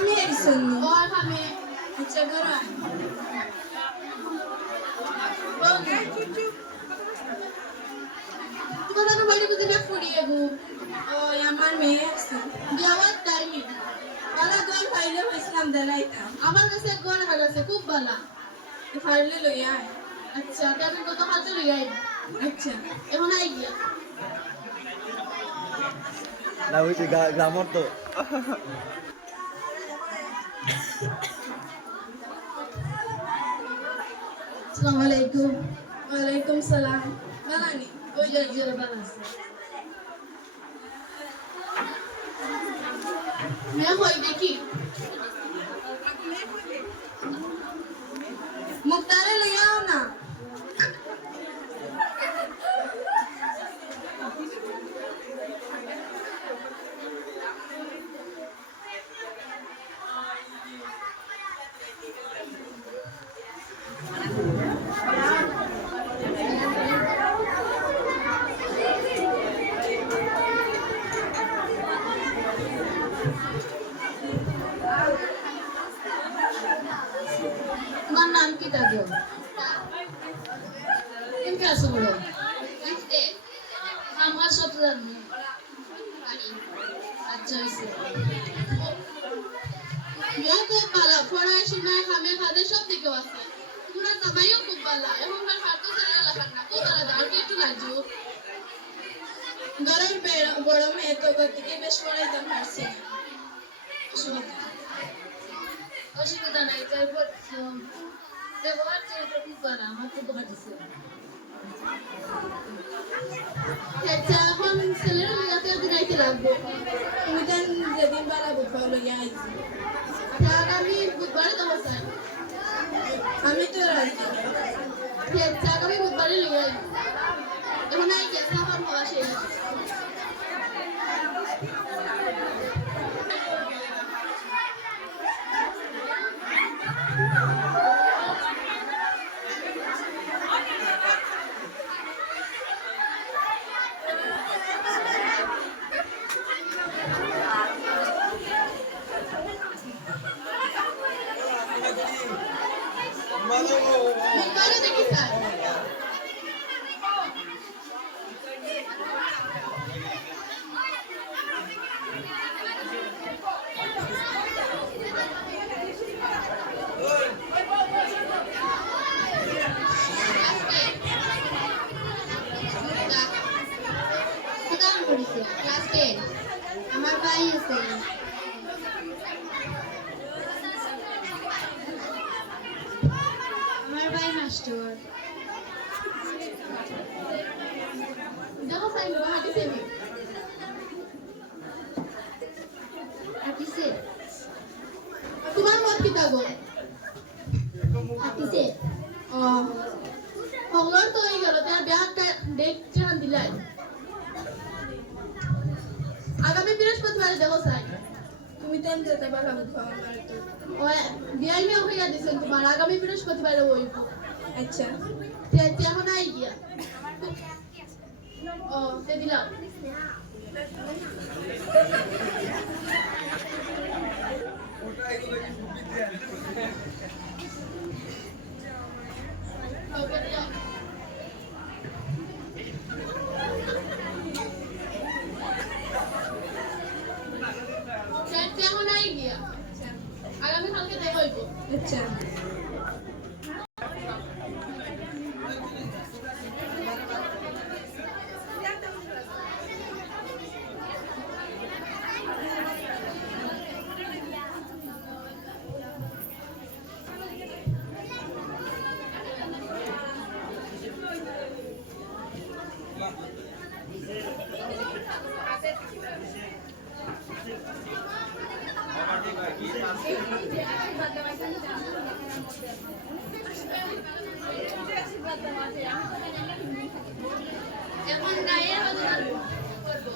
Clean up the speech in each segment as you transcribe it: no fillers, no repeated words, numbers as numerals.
আমি এসেছি और हमें আচ্ছা ধরো तुम्हारा बड़ी बुद्धि फुड़ी है वो ওই আমার মেয়ে আছে बियावत टाइम ওরা গোল ফাইলে হইছিলাম দেলাইতাম আমার কাছে গড় হারাছে খুব ভালো ফাইলে লইয়া আয়। আচ্ছা কেমন কত হাতে লইয়াই আচ্ছা এখন আই গিয়া না ওই যে গ্রামর তো আসসালামু আলাইকুম ওয়ালাইকুম সালাম বালানি ওই যে জিরা বানাস मैं होई देखी মুক্তারে লইয়া আও না তোমার নাম কি তাগো কোন ক্লাসে পড়ো আমার সাথে জানি আচ্ছা হইছে ও খুব ভালো পড়াশোনায় খামে খাদে সব দিকে আছে তোমরা সবাইও খুব ভালো এখনকার হাতে ছেড়ে লেখার না কোথায় দাও একটু লাজু ঘরের বড় মেয়ে তো গতিকে বেশ পড়াইতাম পারছি না অসুবিধা নাই তারপর ব্যবহার চরিত্র খুব ভালো আমার তো তোমার দিছে আচ্ছা এখন ছেলের মেয়েকে দিনাইতে লাগবে তুমি তো যেদিন বালা বুঝবা লইয়া আইছি আচ্ছা আগামী বুধবারে দেবো স্যার আমি তো রাজি আচ্ছা আগামী বুধবারে লিয়ে আই এখন আই গেছে আমার হওয়া শেষ বুধবারে দেখি স্যার ক্লাস 10 আমার ভাই আছে আমার ভাই মাস্টার দেখো সাইন হাঁটিছে হাঁটিছে তোমার মত কি থাকো হাঁটিছে ও হংলর তো হয়ে গেল তার ব্যাগটা ডেট চান দিলাই আগামী বৃহস্পতিবার দেখো সাই তুমি তো যেতে বালা বুঝবা আমার তো ও বিয়াই মে হইয়া দিছেন তোমার আগামী বৃহস্পতিবারে হইব আচ্ছা তেমন আই গিয়া ও তে দিলাম ওকে দিলাম তেমন আই গিয়া আগামী কালকে দেখা হইব আচ্ছা এখন গায়ে আবেদন করব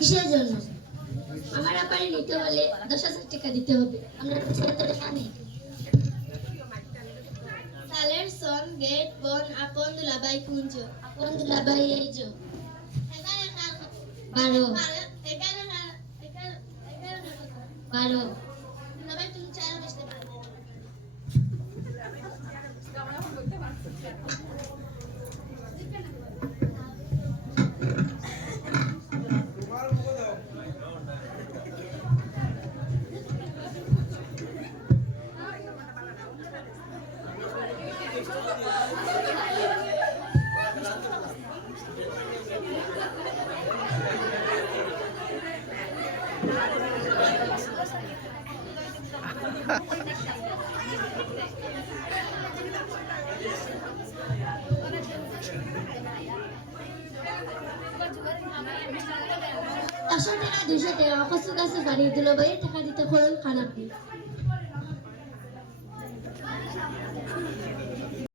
কিসের জন্য? আমার আপারে নিতে হলে 10,000 টাকা দিতে হবে। আমরা তো টাকা নেই। সালের সন গেট বন আপন দুলাবাই কুঞ্জ আপন দুলাবাই এই যে 12 দুলাবাই তুমি চার বসতে পারবে। টাকা 200 টাকা কষ্ট কাছে বাড়িয়ে দিল ভাই টাকা দিতে খরচ খারাপ নেই